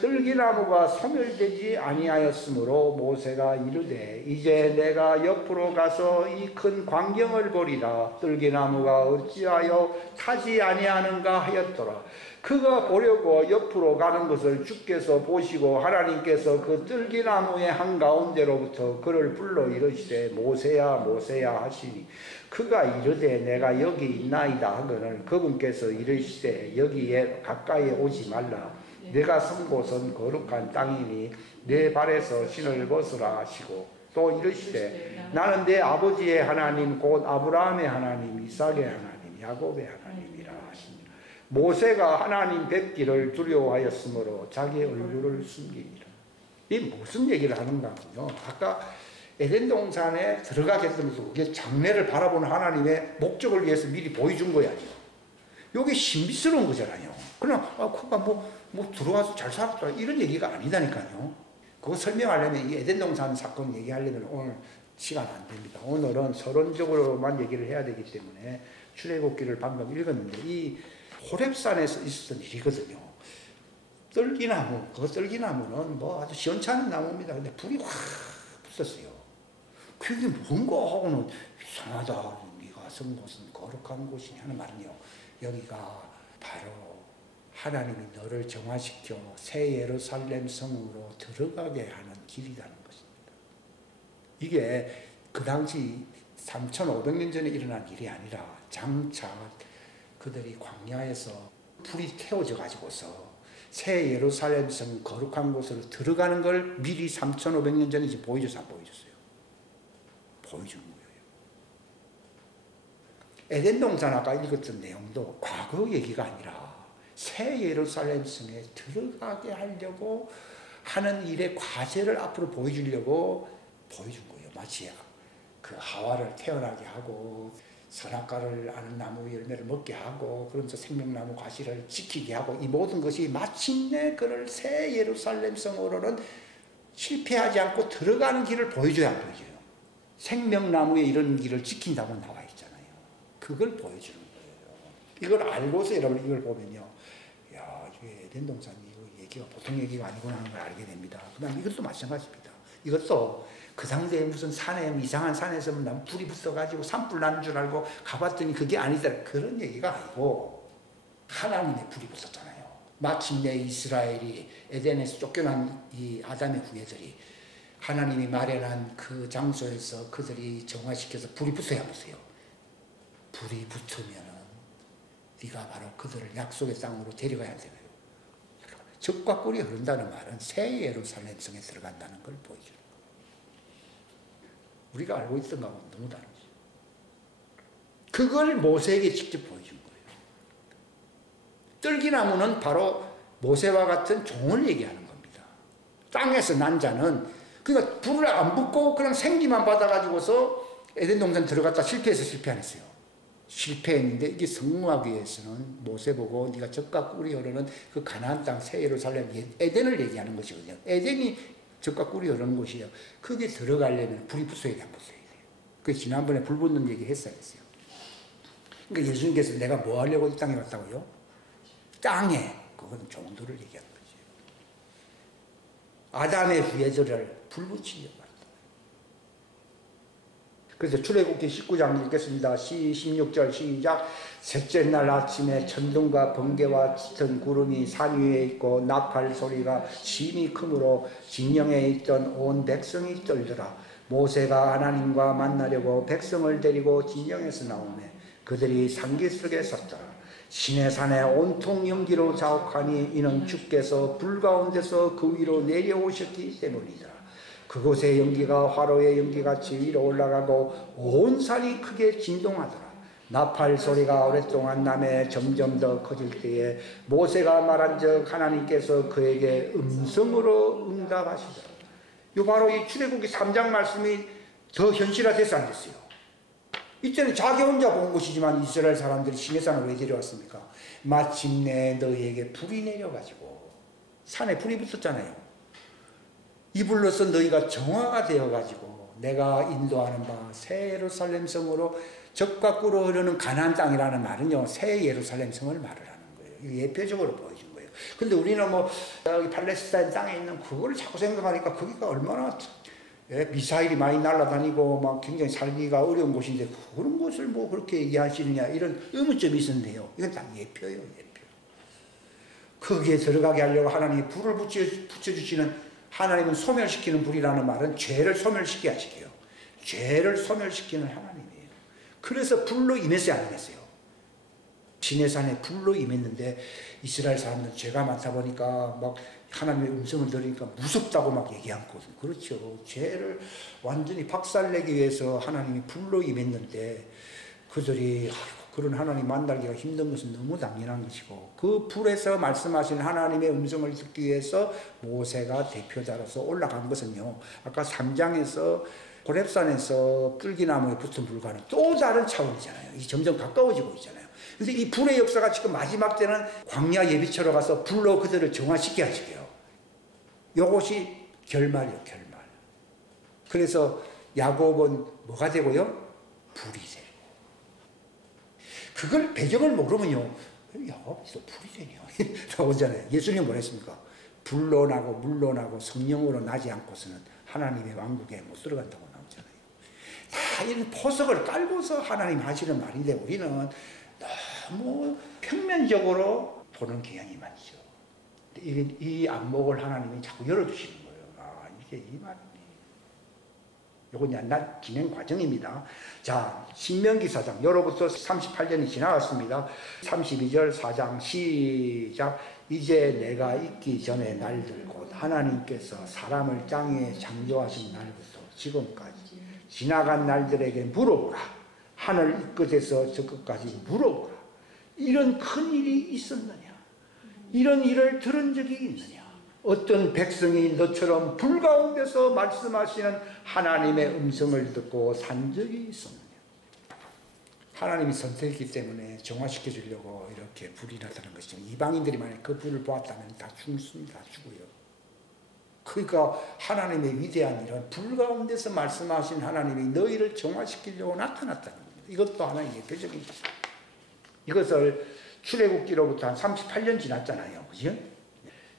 떨기나무가 소멸되지 아니하였으므로 모세가 이르되 이제 내가 옆으로 가서 이 큰 광경을 보리라. 떨기나무가 어찌하여 타지 아니하는가 하였더라. 그가 보려고 옆으로 가는 것을 주께서 보시고 하나님께서 그 떨기나무의 한가운데로부터 그를 불러 이르시되 모세야 모세야 하시니 그가 이르되 내가 여기 있나이다 하거늘 그분께서 이르시되 여기에 가까이 오지 말라. 내가 선 곳은 거룩한 땅이니 내 발에서 신을 벗으라 하시고 또 이르시되 나는 내 아버지의 하나님 곧 아브라함의 하나님 이삭의 하나님 야곱의 하나님이라 하시니 모세가 하나님 뵙기를 두려워하였으므로 자기 얼굴을 숨기니라. 이 무슨 얘기를 하는가 하면요, 아까 에덴 동산에 들어가겠다면서 그게 장래를 바라보는 하나님의 목적을 위해서 미리 보여준 거야. 이게 신비스러운 거잖아요. 그냥 그가 뭐 들어와서 잘 살았다 이런 얘기가 아니다니까요. 그거 설명하려면 이 에덴 동산 사건 얘기하려면 오늘 시간 안 됩니다. 오늘은 서론적으로만 얘기를 해야 되기 때문에 출애굽기를 방금 읽었는데 이 호렙산에서 있었던 일이거든요. 떨기나무, 그 떨기나무는 뭐 아주 시원찮은 나무입니다. 근데 불이 확 붙었어요. 그게 뭔가 하고는 이상하다. 네가 선 곳은 거룩한 곳이냐 하는 말은요. 여기가 바로 하나님이 너를 정화시켜 새 예루살렘 성으로 들어가게 하는 길이라는 것입니다. 이게 그 당시 3,500년 전에 일어난 일이 아니라 장차 그들이 광야에서 불이 태워져 가지고서 새 예루살렘 성 거룩한 곳으로 들어가는 걸 미리 3,500년 전에 보여줘서 안 보여줬어요. 보여준 거예요. 에덴 동산 아까 읽었던 내용도 과거 얘기가 아니라 새 예루살렘 성에 들어가게 하려고 하는 일의 과제를 앞으로 보여주려고 보여준 거예요. 마치 그 하와를 태어나게 하고 선악과를 아는 나무 열매를 먹게 하고 그러면서 생명나무 과실을 지키게 하고 이 모든 것이 마침내 그를 새 예루살렘 성으로는 실패하지 않고 들어가는 길을 보여줘야 안 보여줘요. 생명나무의 이런 길을 지킨다고 나와 있잖아요. 그걸 보여주는 거예요. 이걸 알고서 여러분 이걸 보면요. 야, 이게 에덴 동산 이거 얘기가 보통 얘기가 아니구나 하는 걸 알게 됩니다. 그다음 이것도 마찬가지입니다. 이것도 그 당시에 무슨 산에 이상한 산에서 불이 붙어가지고 산불 나는 줄 알고 가봤더니 그게 아니다. 그런 얘기가 아니고 하나님의 불이 붙었잖아요. 마침내 이스라엘이 에덴에서 쫓겨난 이 아담의 후예들이 하나님이 마련한 그 장소에서 그들이 정화시켜서 불이 붙어야 보세요. 불이 붙으면 네가 바로 그들을 약속의 땅으로 데려가야 되고요. 젖과 꿀이 흐른다는 말은 새 예루살렘 성에 들어간다는 걸 보여주는 거예요. 우리가 알고 있던 것하고 너무 다르죠. 그걸 모세에게 직접 보여준 거예요. 떨기나무는 바로 모세와 같은 종을 얘기하는 겁니다. 땅에서 난 자는 그러니까 불을 안 붙고 그냥 생기만 받아가지고서 에덴 동산 들어갔다 실패해서 실패 안 했어요. 실패했는데 이게 성공하기 위해서는 모세 보고 네가 젖과 꿀이 흐르는 그 가나안 땅 새 예루살렘 에덴을 얘기하는 것이거든요. 에덴이 젖과 꿀이 흐르는 곳이에요. 거기에 들어가려면 불이 붙어야 돼, 안 붙어야 돼요. 그 지난번에 불 붙는 얘기 했어요. 그러니까 예수님께서 내가 뭐 하려고 이 땅에 왔다고요? 땅에 그건 종들을 얘기하는 거죠. 아담의 후예들을 불 붙이려고 왔다. 그래서 출애굽기 19장 읽겠습니다. 16절 시작. 셋째 날 아침에 천둥과 번개와 짙은 구름이 산 위에 있고 나팔 소리가 심히 크므로 진영에 있던 온 백성이 떨더라. 모세가 하나님과 만나려고 백성을 데리고 진영에서 나오매 그들이 상기석에 섰더라. 시내산에 온통 연기로 자욱하니 이는 주께서 불 가운데서 그 위로 내려오셨기 때문이다. 그곳의 연기가 화로의 연기같이 위로 올라가고 온 산이 크게 진동하더라. 나팔 소리가 오랫동안 남에 점점 더 커질 때에 모세가 말한즉 하나님께서 그에게 음성으로 응답하시더라. 요 바로 이 출애굽기 3장 말씀이 더 현실화돼서 안 됐어요. 이때는 자기 혼자 본 것이지만 이스라엘 사람들이 시내산을 왜 데려왔습니까? 마침내 너희에게 불이 내려가지고 산에 불이 붙었잖아요. 이 불로서 너희가 정화가 되어가지고 내가 인도하는 바 새 예루살렘 성으로 적과 꿀로 흐르는 가나안 땅이라는 말은요, 새 예루살렘 성을 말을 하는 거예요. 이게 예표적으로 보여준 거예요. 근데 우리는 뭐 여기 팔레스타인 땅에 있는 그거를 자꾸 생각하니까 거기가 얼마나 미사일이 많이 날아다니고 막 굉장히 살기가 어려운 곳인데 그런 곳을 뭐 그렇게 얘기하시느냐 이런 의문점이 있었는데요. 이건 딱 예표예요, 예표. 거기에 들어가게 하려고 하나님이 불을 붙여주시는, 하나님은 소멸시키는 불이라는 말은 죄를 소멸시키게 하시게요. 죄를 소멸시키는 하나님이에요. 그래서 불로 임했어요, 안 임했어요? 시내산에 불로 임했는데 이스라엘 사람들은 죄가 많다 보니까 막 하나님의 음성을 들으니까 무섭다고 막 얘기하거든요. 그렇죠. 죄를 완전히 박살내기 위해서 하나님이 불로 임했는데 그들이 그런 하나님 만나기가 힘든 것은 너무 당연한 것이고, 그 불에서 말씀하신 하나님의 음성을 듣기 위해서 모세가 대표자로서 올라간 것은요, 아까 3장에서 호렙산에서 뿔기나무에 붙은 불과는 또 다른 차원이잖아요. 이 점점 가까워지고 있잖아요. 근데 이 불의 역사가 지금 마지막 때는 광야 예비처로 가서 불로 그들을 정화시키게 하시게요. 요것이 결말이에요, 결말. 그래서 야곱은 뭐가 되고요? 불이 되고. 그걸 배경을 모르면요, 야곱이 불이 되냐 나오잖아요. 예수님은 뭐랬습니까? 불로 나고 물로 나고 성령으로 나지 않고서는 하나님의 왕국에 못 들어간다고 나오잖아요. 다 이런 포석을 깔고서 하나님 하시는 말인데 우리는 너무 평면적으로 보는 경향이 많죠. 이 안목을 하나님이 자꾸 열어주시는 거예요. 아, 이게 이 말이네. 요건 옛날 진행 과정입니다. 자, 신명기 4장, 여로부터 38년이 지나갔습니다. 32절 4장 시작. 이제 내가 있기 전에 날들 곧 하나님께서 사람을 땅에 창조하신 날부터 지금까지 지나간 날들에게 물어보라. 하늘 이 끝에서 저 끝까지 물어보라. 이런 큰 일이 있었느냐? 이런 일을 들은 적이 있느냐? 어떤 백성이 너처럼 불 가운데서 말씀하시는 하나님의 음성을 듣고 산 적이 있었느냐? 하나님이 선택했기 때문에 정화시켜 주려고 이렇게 불이 나타난 것이죠. 이방인들이 만약 그 불을 보았다면 다 죽습니다. 죽어요. 그러니까 하나님의 위대한 일은 불 가운데서 말씀하신 하나님이 너희를 정화시키려고 나타났다는 겁니다. 이것도 하나의 예표적인 것입니다. 이것을 출애굽기로부터 한 38년 지났잖아요. 그죠?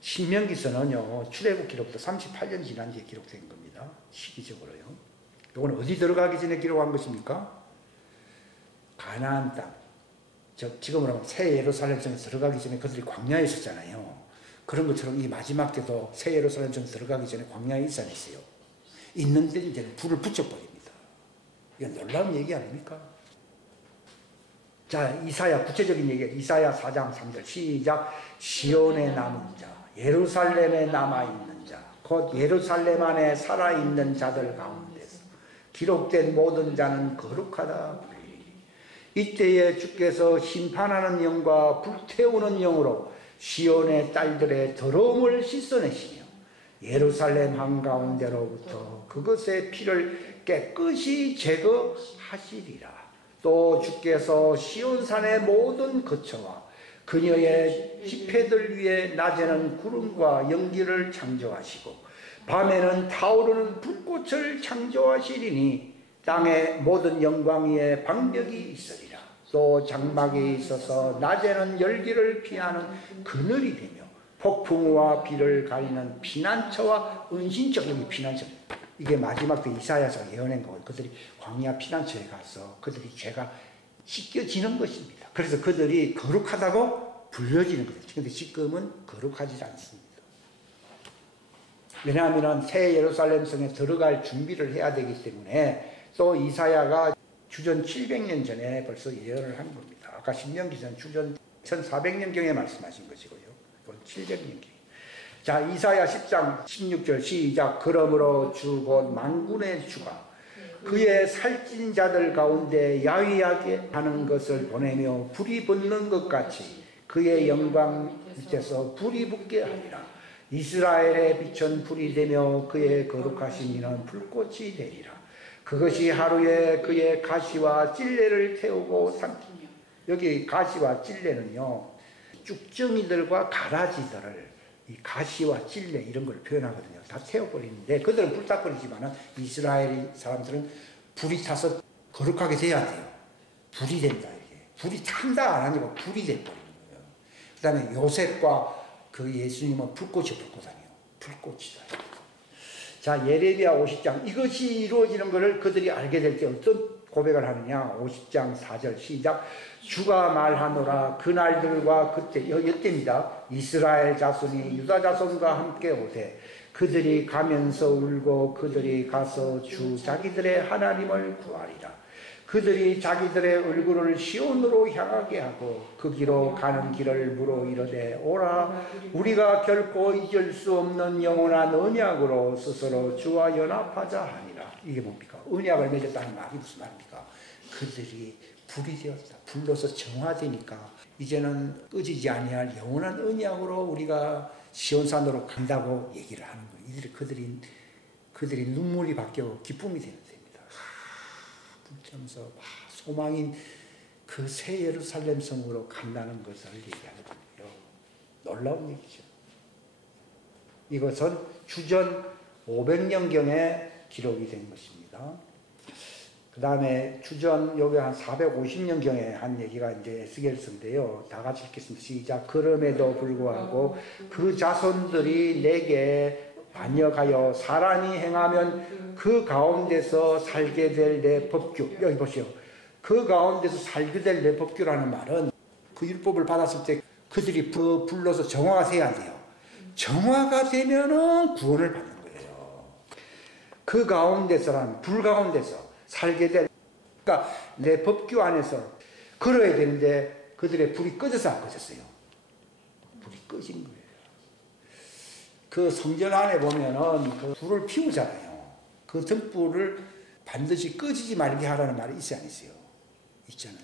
신명기서는요, 출애굽기로부터 38년 지난 뒤에 기록된 겁니다. 시기적으로요. 이건 어디 들어가기 전에 기록한 것입니까? 가나안 땅. 지금으로 하면 새 예루살렘 성에 들어가기 전에 그들이 광야에 있었잖아요. 그런 것처럼 이 마지막 때도 새 예루살렘 성에 들어가기 전에 광야에 있어냈어요. 있는데 이제는 불을 붙여버립니다. 이건 놀라운 얘기 아닙니까? 자, 이사야, 구체적인 얘기, 이사야 4장 3절 시작. 시온에 남은 자, 예루살렘에 남아있는 자, 곧 예루살렘 안에 살아있는 자들 가운데서 기록된 모든 자는 거룩하다 불리리. 이때에 주께서 심판하는 영과 불태우는 영으로 시온의 딸들의 더러움을 씻어내시며 예루살렘 한가운데로부터 그것의 피를 깨끗이 제거하시리라. 또 주께서 시온산의 모든 거처와 그녀의 집회들 위에 낮에는 구름과 연기를 창조하시고 밤에는 타오르는 불꽃을 창조하시리니 땅의 모든 영광 위에 방벽이 있으리라. 또 장막이 있어서 낮에는 열기를 피하는 그늘이 되며 폭풍과 비를 가리는 피난처와 은신처. 여기 피난처, 이게 마지막 때 이사야서가 예언한 거예요. 그들이 광야 피난처에 가서 그들이 죄가 씻겨지는 것입니다. 그래서 그들이 거룩하다고 불려지는 거죠. 그런데 지금은 거룩하지 않습니다. 왜냐하면 새 예루살렘 성에 들어갈 준비를 해야 되기 때문에, 또 이사야가 주전 700년 전에 벌써 예언을 한 겁니다. 아까 신명기전 주전 1400년경에 말씀하신 것이고요. 이건 700년경. 자, 이사야 10장 16절 시작. 그러므로 주 곧 만군의 주가 그의 살찐 자들 가운데 야위하게 하는 것을 보내며 불이 붙는 것 같이 그의 영광 밑에서 불이 붙게 하리라. 이스라엘의 빛은 불이 되며 그의 거룩하신 이는 불꽃이 되리라. 그것이 하루에 그의 가시와 찔레를 태우고 여기 가시와 찔레는요, 쭉정이들과 가라지들을 이 가시와 찔레 이런 걸 표현하거든요. 다 태워버리는데 그들은 불타버리지만 이스라엘 사람들은 불이 타서 거룩하게 돼야 돼요. 불이 된다 이게. 불이 탄다 안 하니까 불이 돼버리는 거예요. 그 다음에 요셉과 그 예수님은 불꽃이 불꽃아니에요. 불꽃이다. 자, 예레미야 50장 이것이 이루어지는 것을 그들이 알게 될 때 어떤 고백을 하느냐. 50장 4절 시작. 주가 말하노라 그날들과 그때 이때입니다. 이스라엘 자손이 유다 자손과 함께 오되 그들이 가면서 울고 그들이 가서 주 자기들의 하나님을 구하리라. 그들이 자기들의 얼굴을 시온으로 향하게 하고 그 길로 가는 길을 물어 이르되 오라 우리가 결코 잊을 수 없는 영원한 언약으로 스스로 주와 연합하자 하니라. 이게 뭡니까? 언약을 맺었다는 말이 무슨 말입니까? 그들이 불이 되었다. 불로서 정화되니까 이제는 꺼지지 아니할 영원한 언약으로 우리가 시온산으로 간다고 얘기를 하는 거예요. 그들이 눈물이 바뀌고 기쁨이 되는 됩니다. 불태우면서 소망인 그 새 예루살렘 성으로 간다는 것을 얘기하는 거예요. 놀라운 얘기죠. 이것은 주전 500년경에 기록이 된 것입니다. 그 다음에 주전 여기 한 450년경에 한 얘기가 이제 에스겔서인데요. 다 같이 읽겠습니다. 시작. 그럼에도 불구하고 그 자손들이 내게 반역하여 사람이 행하면 그 가운데서 살게 될 내 법규. 여기 보시오. 그 가운데서 살게 될 내 법규라는 말은 그 율법을 받았을 때 그들이 불러서 정화가 돼야 돼요. 정화가 되면은 구원을 받는 거예요. 그 가운데서란 불 가운데서 살게 될, 그러니까 내 법규 안에서 걸어야 되는데 그들의 불이 꺼져서 안 꺼졌어요. 불이 꺼진 거예요. 그 성전 안에 보면은 그 불을 피우잖아요. 그 등불을 반드시 꺼지지 말게 하라는 말이 있어요, 안 있어요? 있잖아요.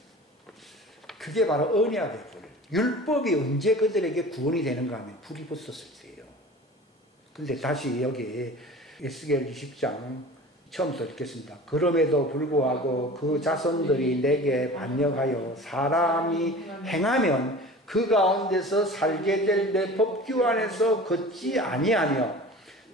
그게 바로 언약의 불. 율법이 언제 그들에게 구원이 되는가 하면 불이 붙었을 때예요. 근데 다시 여기 에스겔 20장 처음부터 읽겠습니다. 그럼에도 불구하고 그 자손들이 내게 반역하여 사람이 행하면 그 가운데서 살게 될 내 법규 안에서 걷지 아니하며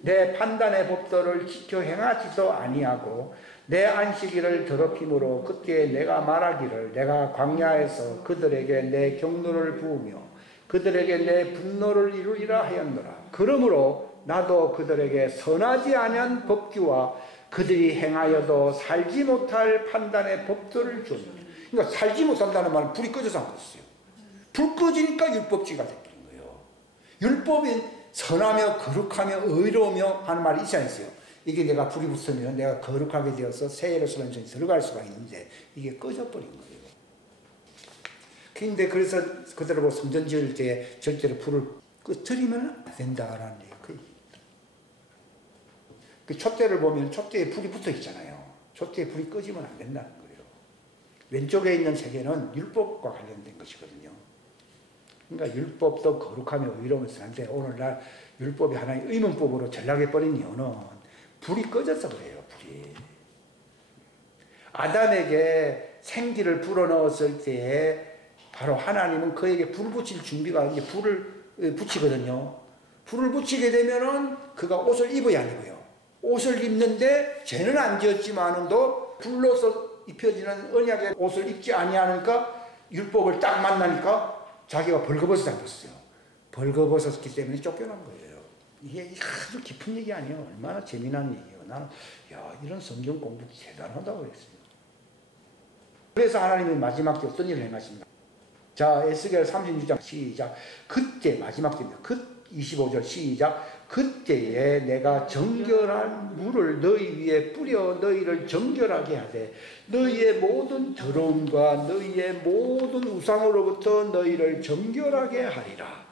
내 판단의 법도를 지켜 행하지도 아니하고 내 안식일을 더럽힘으로 그때 내가 말하기를 내가 광야에서 그들에게 내 경노를 부으며 그들에게 내 분노를 이루리라 하였노라. 그러므로 나도 그들에게 선하지 아니한 법규와 그들이 행하여도 살지 못할 판단의 법도를 줬노라. 그러니까 살지 못한다는 말은 불이 꺼져서 안 꺼졌어요. 불 꺼지니까 율법주의가 되는 거예요. 율법이 선하며 거룩하며 의로우며 하는 말이 있지 않으세요? 이게 내가 불이 붙으면 내가 거룩하게 되어서 새 예루살렘에 들어갈 수가 있는데 이게 꺼져버린 거예요. 근데 그래서 그대로 성전 지을 때 절대로 불을 꺼뜨리면 안 된다라는 얘기예요. 그 촛대를 보면 촛대에 불이 붙어 있잖아요. 촛대에 불이 꺼지면 안 된다는 거예요. 왼쪽에 있는 세계는 율법과 관련된 것이거든요. 그러니까 율법도 거룩하며 의로우면서 하는데 오늘날 율법이 하나의 의문법으로 전락해버린 이유는 불이 꺼져서 그래요. 불이. 아담에게 생기를 불어넣었을 때에 바로 하나님은 그에게 불 붙일 준비가 이제 불을 붙이거든요. 불을 붙이게 되면은 그가 옷을 입어야 하고요. 옷을 입는데 죄는 안 지었지만은도 불로서 입혀지는 언약의 옷을 입지 아니하니까 율법을 딱 만나니까 자기가 벌거벗어 잡혔어요. 벌거벗었기 때문에 쫓겨난 거예요. 이게 아주 깊은 얘기 아니에요. 얼마나 재미난 얘기예요. 나는 이런 성경 공부 대단하다고 그랬어요. 그래서 하나님이 마지막 때 어떤 일을 행하십니까? 자, 에스겔 36장 시작. 그때 마지막 때입니다. 25절 시작. 그때에 내가 정결한 물을 너희 위에 뿌려 너희를 정결하게 하되 너희의 모든 더러움과 너희의 모든 우상으로부터 너희를 정결하게 하리라.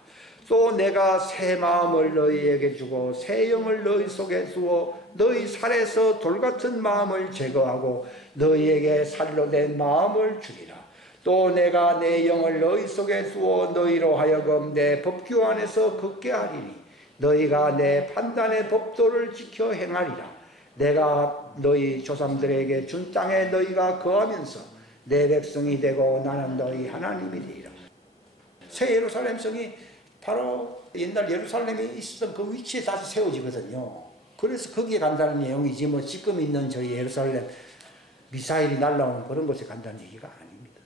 또 내가 새 마음을 너희에게 주고 새 영을 너희 속에 두어 너희 살에서 돌같은 마음을 제거하고 너희에게 살로 된 마음을 주리라. 또 내가 내 영을 너희 속에 두어 너희로 하여금 내 법규 안에서 걷게 하리니 너희가 내 판단의 법도를 지켜 행하리라. 내가 너희 조상들에게 준 땅에 너희가 거하면서 내 백성이 되고 나는 너희 하나님이 되리라. 새 예루살렘 성이 바로 옛날 예루살렘에 있었던 그 위치에 다시 세워지거든요. 그래서 거기에 간다는 내용이지 뭐 지금 있는 저희 예루살렘 미사일이 날라오는 그런 곳에 간다는 얘기가 아닙니다.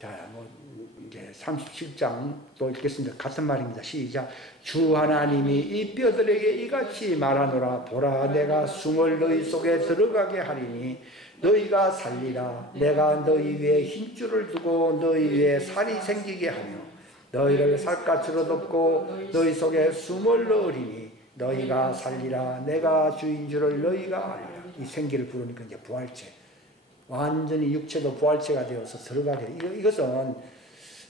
자, 뭐 이제 37장 또 읽겠습니다. 같은 말입니다. 시작. 주 하나님이 이 뼈들에게 이같이 말하노라. 보라, 내가 숨을 너희 속에 들어가게 하리니 너희가 살리라. 내가 너희 위에 힘줄을 두고 너희 위에 살이 생기게 하며 너희를 살갗으로 덮고 너희 속에 숨을 넣으리니 너희가 살리라. 내가 주인 줄을 너희가 알리라. 이 생기를 부르니까 이제 부활체, 완전히 육체도 부활체가 되어서 들어가게.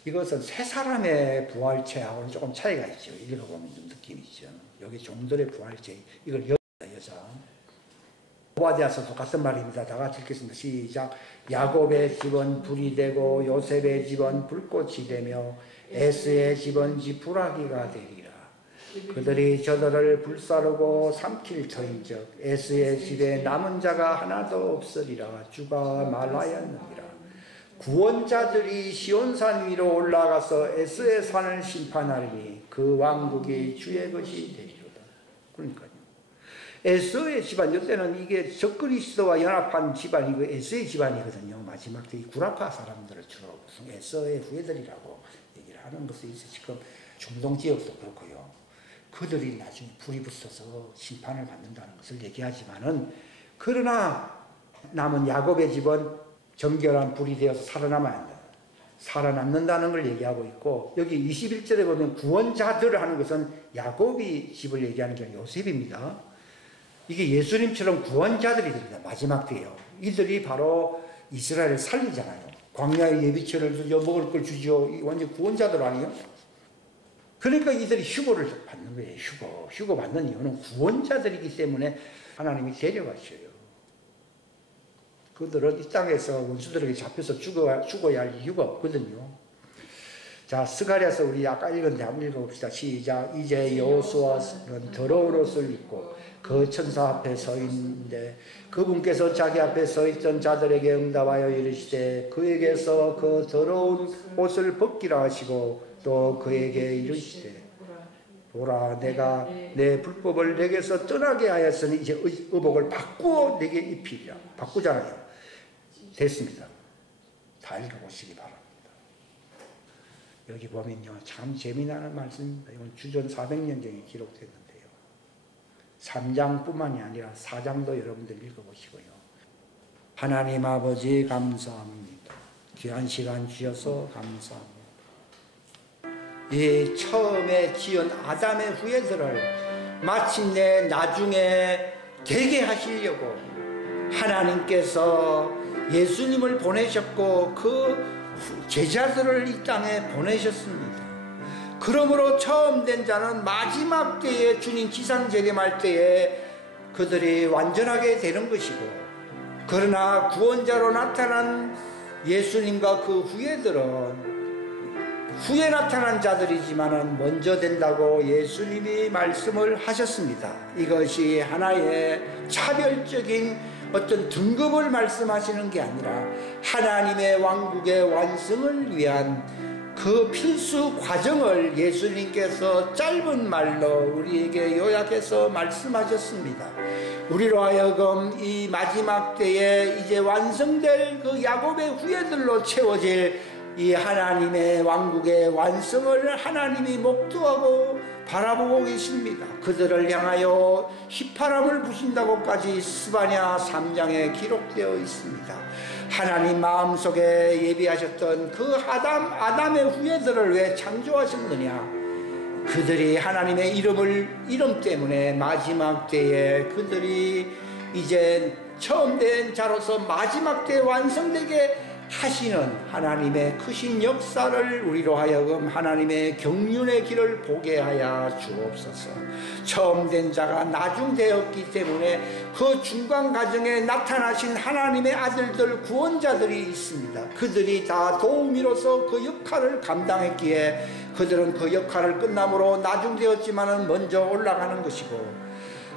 이것은 새 사람의 부활체하고는 조금 차이가 있죠. 읽어보면 좀 느낌이 있죠. 여기 종들의 부활체, 이걸 여자. 오바댜서도 같은 말입니다. 다 같이 읽겠습니다. 시작. 야곱의 집은 불이 되고 요셉의 집은 불꽃이 되며 에스의 집은 지푸라기가 되리라. 그들이 저들을 불사르고 삼킬 터인즉 에스의 집에 남은 자가 하나도 없으리라. 주가 말하였느니라. 구원자들이 시온산 위로 올라가서 에스의 산을 심판하리니 그 왕국이 주의 것이 되리로다. 그러니까요. 에스의 집안, 이때는 이게 적그리스도와 연합한 집안이 그 에스의 집안이거든요. 마지막 때 이 구라파 사람들을 주로 무슨 에스의 후예들이라고 얘기를 하는 것이 있어요. 지금 중동 지역도 그렇고요. 그들이 나중에 불이 붙어서 심판을 받는다는 것을 얘기하지만은, 그러나 남은 야곱의 집은 정결한 불이 되어서 살아남아야 한다. 살아남는다는 걸 얘기하고 있고, 여기 21절에 보면 구원자들 하는 것은 야곱이 집을 얘기하는 게 아니라 요셉입니다. 이게 예수님처럼 구원자들이 됩니다. 마지막 때요. 이들이 바로 이스라엘을 살리잖아요. 광야에 예비처를 주죠. 먹을 걸 주죠. 완전 구원자들 아니에요? 그러니까 이들이 휴거를 받는 거예요. 휴거 받는 이유는 구원자들이기 때문에 하나님이 데려가셔요. 그들은 이 땅에서 원수들에게 잡혀서 죽어야 할 이유가 없거든요. 자, 스가랴서 우리 아까 읽었는데 한번 읽어봅시다. 시작. 이제 여호수아는 더러운 옷을 입고 그 천사 앞에 서 있는데 그분께서 자기 앞에 서 있던 자들에게 응답하여 이르시되 그에게서 그 더러운 옷을 벗기라 하시고 또 그에게 이르시되 보라, 내가 내 불법을 내게서 떠나게 하였으니 이제 의복을 바꾸어 내게 입히리라. 바꾸잖아요. 됐습니다. 다 읽어보시기 바랍니다. 여기 보면요, 참 재미나는 말씀입니다. 이건 주전 400년경에 기록됐는데요. 3장뿐만이 아니라 4장도 여러분들 읽어보시고요. 하나님 아버지 감사합니다. 귀한 시간 주셔서 감사합니다. 이 처음에 지은 아담의 후예들을 마침내 나중에 되게 하시려고 하나님께서 예수님을 보내셨고 그 제자들을 이 땅에 보내셨습니다. 그러므로 처음 된 자는 마지막 때에 주님 지상재림할 때에 그들이 완전하게 되는 것이고, 그러나 구원자로 나타난 예수님과 그 후예들은 후에 나타난 자들이지만 먼저 된다고 예수님이 말씀을 하셨습니다. 이것이 하나의 차별적인 어떤 등급을 말씀하시는 게 아니라 하나님의 왕국의 완성을 위한 그 필수 과정을 예수님께서 짧은 말로 우리에게 요약해서 말씀하셨습니다. 우리로 하여금 이 마지막 때에 이제 완성될 그 야곱의 후예들로 채워질 이 하나님의 왕국의 완성을 하나님이 목도하고 바라보고 계십니다. 그들을 향하여 휘파람을 부신다고까지 스바냐 3장에 기록되어 있습니다. 하나님 마음속에 예비하셨던 그 아담의 후예들을 왜 창조하셨느냐? 그들이 하나님의 이름 때문에 마지막 때에 그들이 이제 처음 된 자로서 마지막 때에 완성되게 하시는 하나님의 크신 역사를 우리로 하여금 하나님의 경륜의 길을 보게 하여 주옵소서. 처음 된 자가 나중되었기 때문에 그 중간 과정에 나타나신 하나님의 아들들 구원자들이 있습니다. 그들이 다 도우미로서 그 역할을 감당했기에 그들은 그 역할을 끝남으로 나중되었지만 먼저 올라가는 것이고,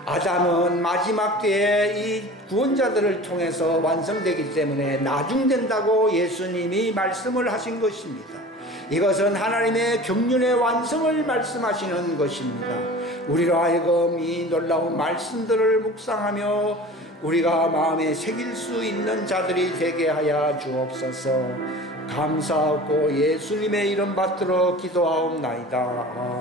아담은 마지막 때에 이 구원자들을 통해서 완성되기 때문에 나중된다고 예수님이 말씀을 하신 것입니다. 이것은 하나님의 경륜의 완성을 말씀하시는 것입니다. 우리로 하여금 이 놀라운 말씀들을 묵상하며 우리가 마음에 새길 수 있는 자들이 되게 하여 주옵소서. 감사하고 예수님의 이름 받들어 기도하옵나이다.